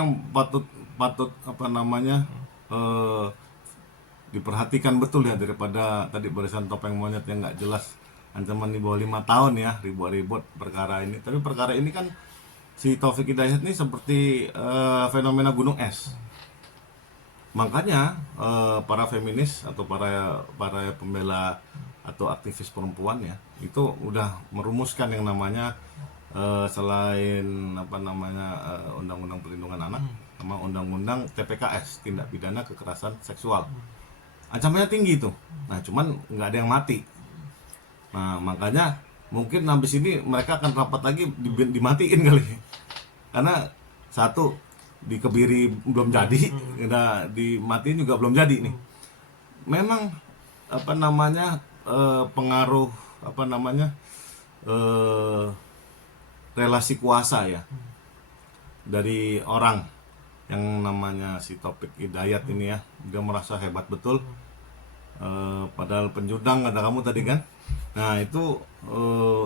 yang patut patut apa namanya diperhatikan betul ya, daripada tadi barisan topeng monyet yang nggak jelas, ancaman di bawah 5 tahun ya, ribut-ribut perkara ini. Tapi perkara ini kan si Taufik Hidayat ini seperti fenomena gunung es. Makanya para feminis atau para pembela atau aktivis perempuan ya, itu udah merumuskan yang namanya selain apa namanya undang-undang perlindungan anak sama undang-undang TPKS, tindak pidana kekerasan seksual. Ancamannya tinggi tuh. Nah, cuman nggak ada yang mati. Nah, makanya mungkin habis ini mereka akan rapat lagi dimatiin kali. Karena satu di Kebiri belum jadi, dimatiin juga belum jadi nih. Memang apa namanya pengaruh apa namanya relasi kuasa ya dari orang yang namanya si Taufik Hidayat ini ya, dia merasa hebat betul. Padahal penjudang kata kamu tadi kan. Nah itu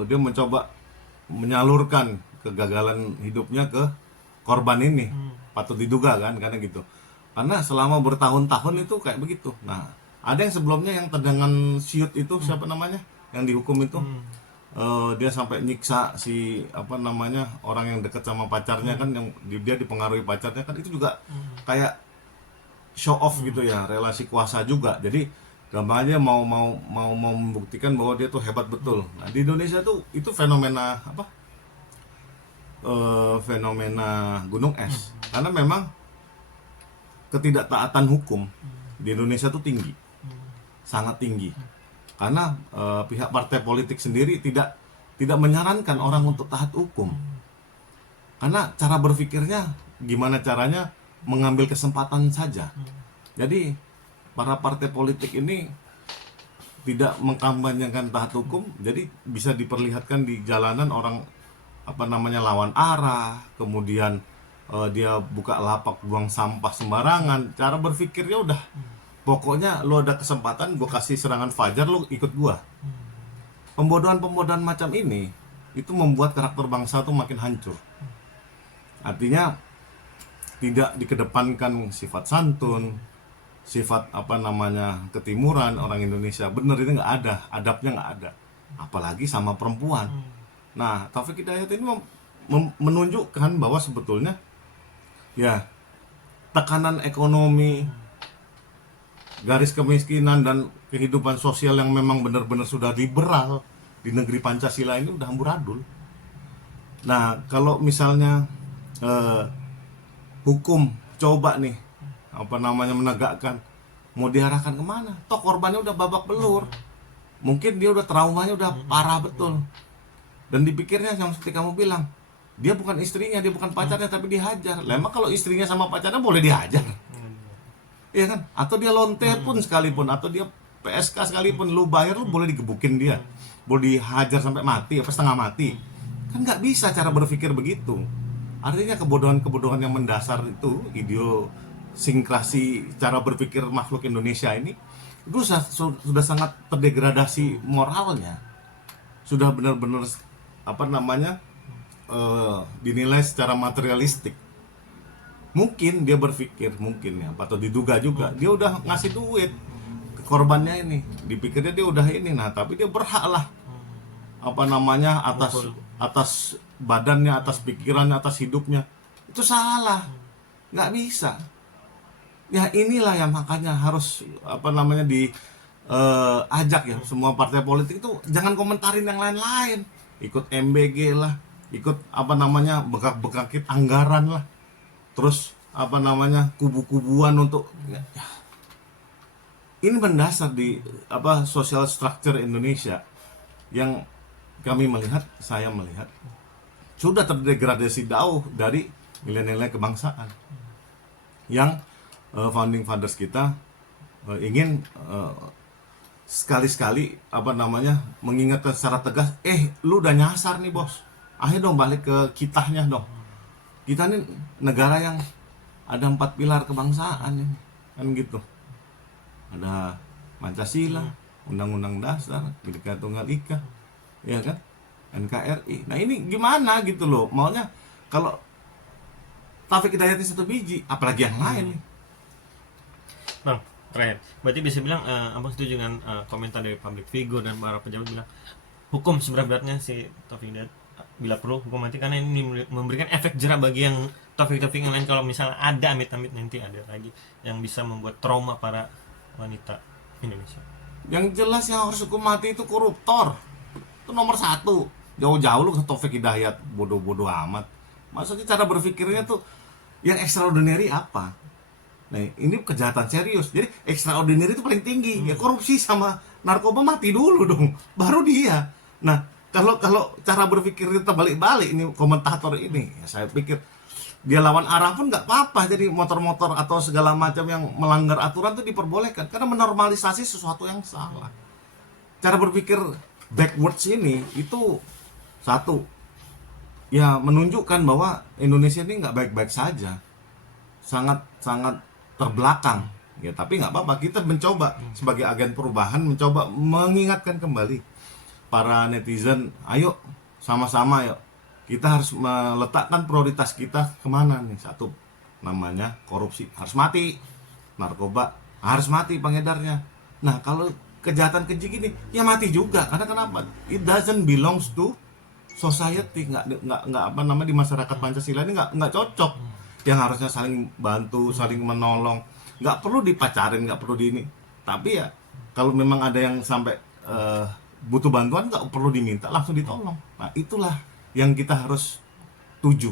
dia mencoba menyalurkan kegagalan hidupnya ke korban ini. Patut diduga kan, karena gitu. Karena selama bertahun-tahun itu kayak begitu. Nah ada yang sebelumnya yang tendangan siut itu siapa namanya yang dihukum itu, dia sampai nyiksa si apa namanya orang yang dekat sama pacarnya kan, yang dia dipengaruhi pacarnya kan, itu juga kayak show off gitu ya, relasi kuasa juga. Jadi gampang aja mau membuktikan bahwa dia tuh hebat betul. Nah di Indonesia tuh itu fenomena apa fenomena gunung es, karena memang ketidaktaatan hukum di Indonesia tuh tinggi, sangat tinggi. Karena pihak partai politik sendiri tidak menyarankan orang untuk taat hukum. Karena cara berpikirnya gimana caranya mengambil kesempatan saja. Jadi para partai politik ini tidak mengkampanyekan taat hukum, jadi bisa diperlihatkan di jalanan orang apa namanya lawan arah, kemudian dia buka lapak buang sampah sembarangan. Cara berpikirnya udah pokoknya lo ada kesempatan gue kasih serangan fajar, lo ikut gue. Pembodohan macam ini itu membuat karakter bangsa tuh makin hancur. Artinya tidak dikedepankan sifat santun, sifat apa namanya ketimuran orang Indonesia. Bener itu nggak ada, adabnya nggak ada, apalagi sama perempuan. Nah Taufik Hidayat ini menunjukkan bahwa sebetulnya ya tekanan ekonomi, garis kemiskinan dan kehidupan sosial yang memang benar-benar sudah liberal di negeri Pancasila ini udah amburadul. Nah kalau misalnya hukum coba nih apa namanya menegakkan, mau diarahkan kemana? Toh korbannya udah babak belur, mungkin dia udah traumanya udah parah betul, dan dipikirnya yang seperti kamu bilang, dia bukan istrinya, dia bukan pacarnya, tapi dihajar. Memang kalau istrinya sama pacarnya boleh dihajar, iya kan? Atau dia lonte pun sekalipun, atau dia PSK sekalipun, lu bayar lu boleh digebukin dia, boleh dihajar sampai mati apa setengah mati. Kan nggak bisa cara berpikir begitu. Artinya kebodohan yang mendasar itu, idiosinkrasi cara berpikir makhluk Indonesia ini itu sudah sangat terdegradasi moralnya, sudah benar-benar apa namanya dinilai secara materialistik. Mungkin dia berpikir, mungkin ya, atau diduga juga, dia udah ngasih duit ke korbannya ini, dipikirnya dia udah ini, nah tapi dia berhak lah apa namanya atas badannya, atas pikirannya, atas hidupnya. Itu salah, nggak bisa. Ya inilah yang makanya harus apa namanya diajak ya semua partai politik itu jangan komentarin yang lain-lain, ikut MBG lah, ikut apa namanya bekak-bekakit anggaran lah, terus apa namanya kubu-kubuan untuk ya. Ini mendasar di apa social structure Indonesia yang saya melihat sudah terdegradasi jauh dari nilai-nilai kebangsaan yang founding fathers kita ingin sekali-sekali apa namanya mengingatkan secara tegas, lu udah nyasar nih bos, ayo dong balik ke kitahnya dong. Kita ini negara yang ada 4 pilar kebangsaan ini, kan gitu. Ada Pancasila, Undang-Undang Dasar, Bhinneka Tunggal Ika, ya kan, NKRI. Nah ini gimana gitu loh, maunya kalau Taufik Hidayat ini satu biji, apalagi yang lain nih. Bang, terakhir, berarti bisa bilang abang setuju dengan komentar dari public figure dan para pejabat bilang hukum seberat-beratnya si Taufik Hidayat, bila perlu hukum mati, karena ini memberikan efek jerah bagi yang Taufik yang lain, kalau misalnya ada amit-amit nanti ada lagi yang bisa membuat trauma para wanita Indonesia. Yang jelas yang harus hukum mati itu koruptor. Itu nomor satu. Jauh-jauh lu ke Taufik Hidayat, bodoh-bodoh amat. Maksudnya cara berpikirnya tuh yang extraordinary apa? Nah, ini kejahatan serius. Jadi extraordinary itu paling tinggi. Ya korupsi sama narkoba mati dulu dong. Baru dia. Nah, kalau cara berpikirnya terbalik-balik ini komentator ini, ya saya pikir dia lawan arah pun nggak apa-apa. Jadi motor-motor atau segala macam yang melanggar aturan itu diperbolehkan karena menormalisasi sesuatu yang salah. Cara berpikir backwards ini itu satu, ya menunjukkan bahwa Indonesia ini nggak baik-baik saja, sangat terbelakang. Ya tapi nggak apa-apa, kita mencoba sebagai agen perubahan mencoba mengingatkan kembali para netizen, ayo sama-sama yuk kita harus meletakkan prioritas kita kemana nih. Satu, namanya korupsi harus mati, narkoba harus mati pengedarnya. Nah kalau kejahatan keji gini ya mati juga, karena kenapa? It doesn't belongs to society, nggak apa namanya, di masyarakat Pancasila ini nggak cocok. Yang harusnya saling bantu, saling menolong, nggak perlu dipacarin, nggak perlu di ini. Tapi ya kalau memang ada yang sampai butuh bantuan, nggak perlu diminta, langsung ditolong. Nah itulah yang kita harus tuju.